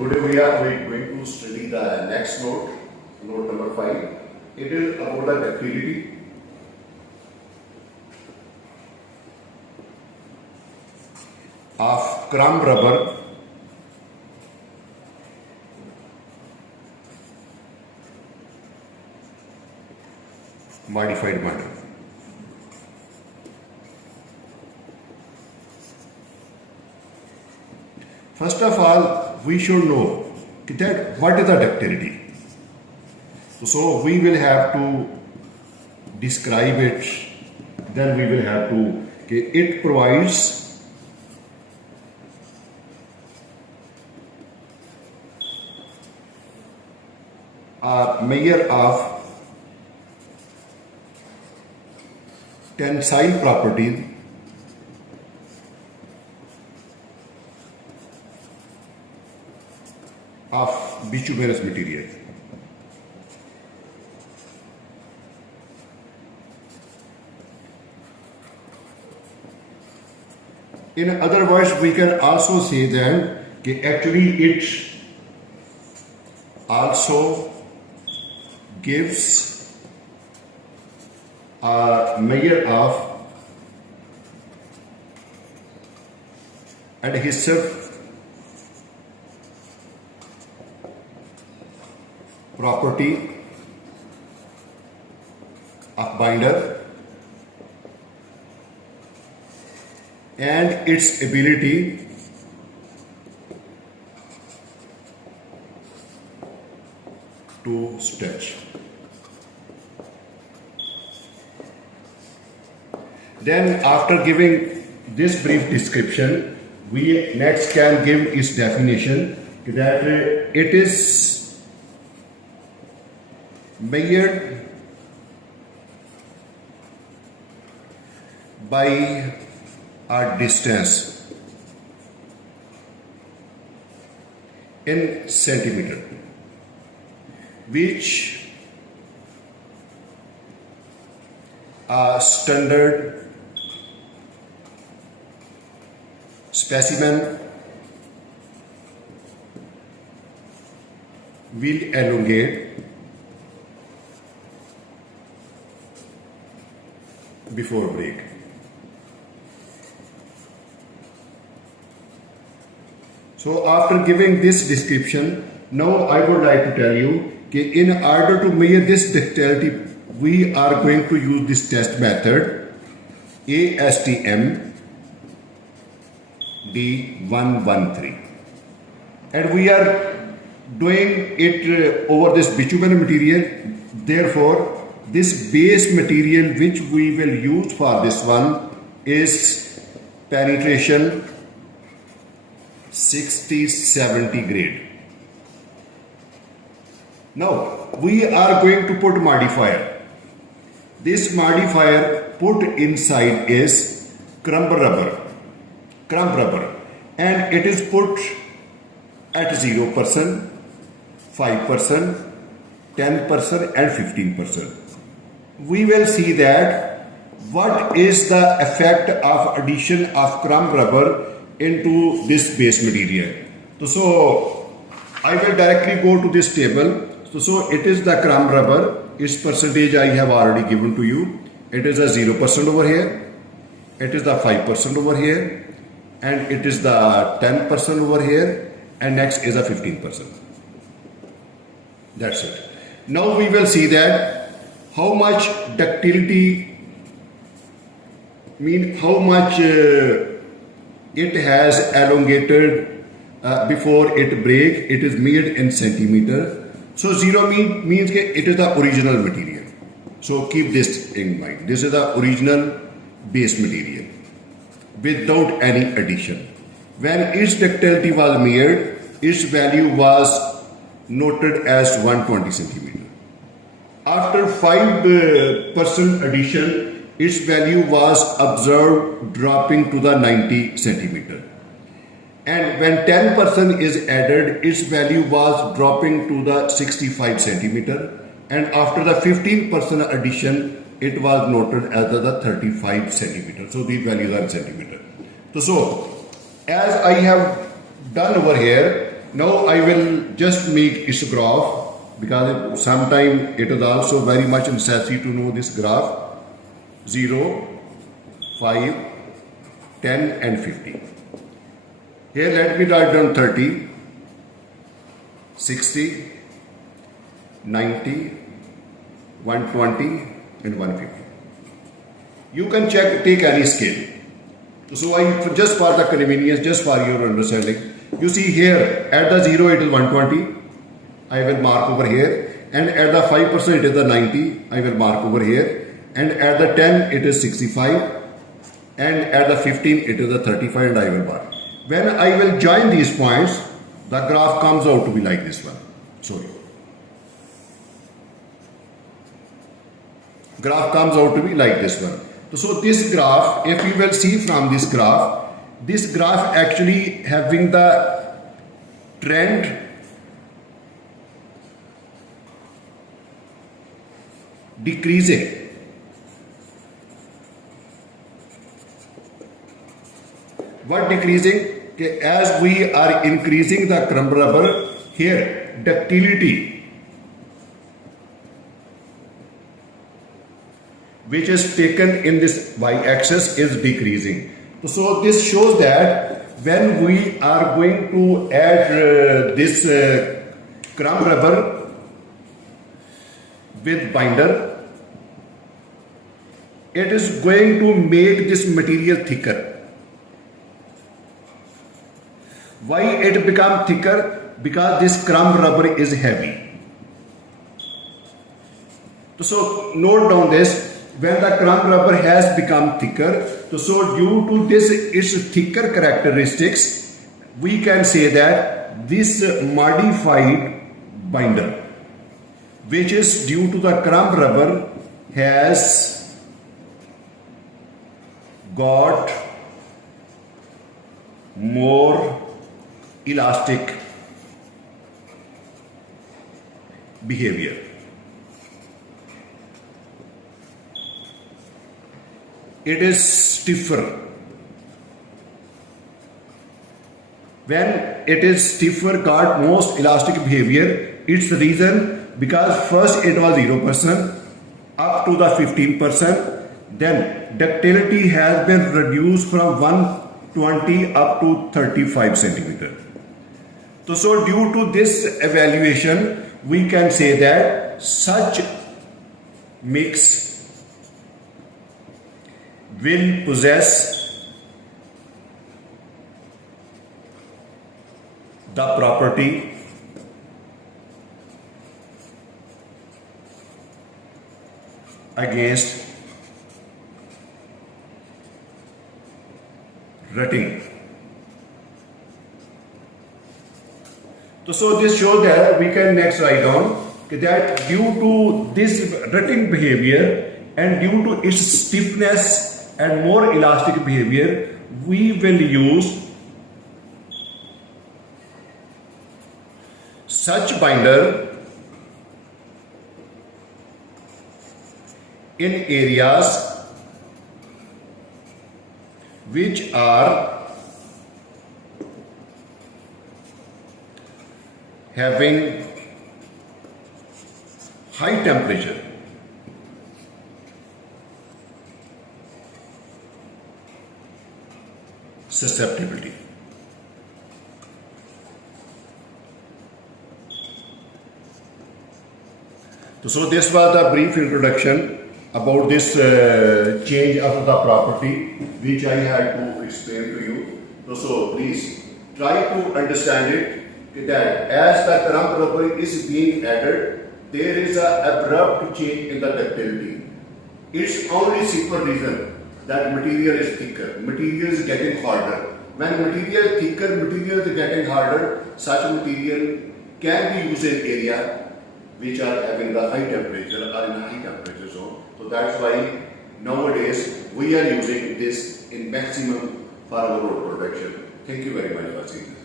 Today we are going to study the next note, note number 5. It is about the ductility. Of crumb rubber modified model. First of all, we should know that what is the ductility. So we will have to describe it. Then we will have to. It provides a measure of tensile properties of bituminous material. In other words, we can also say that actually it also gives a measure of adhesive property of binder and its ability to stretch. Then after giving this brief description, we next can give its definition that it is measured by a distance in centimeter, which a standard specimen will elongate before break. So after giving this description, now I would like to tell you that in order to measure this ductility, we are going to use this test method ASTM D113, and we are doing it over this bitumen material. Therefore, this base material which we will use for this one is penetration 60-70 grade. Now we are going to put modifier. This modifier put inside is crumb rubber, and it is put at 0%, 5%, 10% and 15%. We will see that what is the effect of addition of crumb rubber into this base material. So I will directly go to this table. So it is the crumb rubber. Its percentage I have already given to you. It is a 0% over here. It is the 5% over here. And it is the 10% over here. And next is a 15%. That's it. Now we will see that how much ductility how much it has elongated before it break. It is made in centimeter. So 0 means it is the original material. So keep this in mind. This is the original base material without any addition. When its ductility was measured, its value was noted as 120 centimeter. After 5% addition, its value was observed dropping to the 90 centimeter. And when 10% is added, its value was dropping to the 65 centimeter. And after the 15% addition, it was noted as the 35 centimeter. So these values are in centimeter. So as I have done over here, Now I will just make its graph because sometimes it is also very much necessary to know this graph 0, 5, 10 and 50. Here let me write down 30, 60, 90, 120 and 150. You can check, take any scale. So just for the convenience, just for your understanding, you see here at the 0 it is 120, I will mark over here, and at the 5% it is the 90, I will mark over here, and at the 10 it is 65, and at the 15 it is the 35 and I will mark. When I will join these points, the graph comes out to be like this one. Sorry. Graph comes out to be like this one. So this graph, if you will see from this graph actually having the trend decreasing. What decreasing? As we are increasing the crumb rubber, here ductility, which is taken in this y-axis, is decreasing. So this shows that when we are going to add this crumb rubber with binder, it is going to make this material thicker. Why it become thicker? Because this crumb rubber is heavy. So note down this. When the crumb rubber has become thicker, so due to this its thicker characteristics, we can say that this modified binder, which is due to the crumb rubber, has got more elastic behavior. It is stiffer. When it is stiffer, got most elastic behavior, its reason because first it was 0% up to the 15%, then ductility has been reduced from 120 up to 35 centimeter. So due to this evaluation, we can say that such mix will possess the property against rutting. So this shows that we can next write down that due to this rutting behavior and due to its stiffness and more elastic behavior, we will use such binder in areas which are having high temperature. Susceptibility. So this was the brief introduction about this change of the property which I had to explain to you. So please try to understand it that as the crumb rubber is being added, there is an abrupt change in the ductility. It's only simple reason that material is thicker, material is getting harder. When material is thicker, material is getting harder, such material can be used in area which are having the high temperature or in a high temperature zone. So that's why nowadays we are using this in maximum for our road production. Thank you very much for seeing this.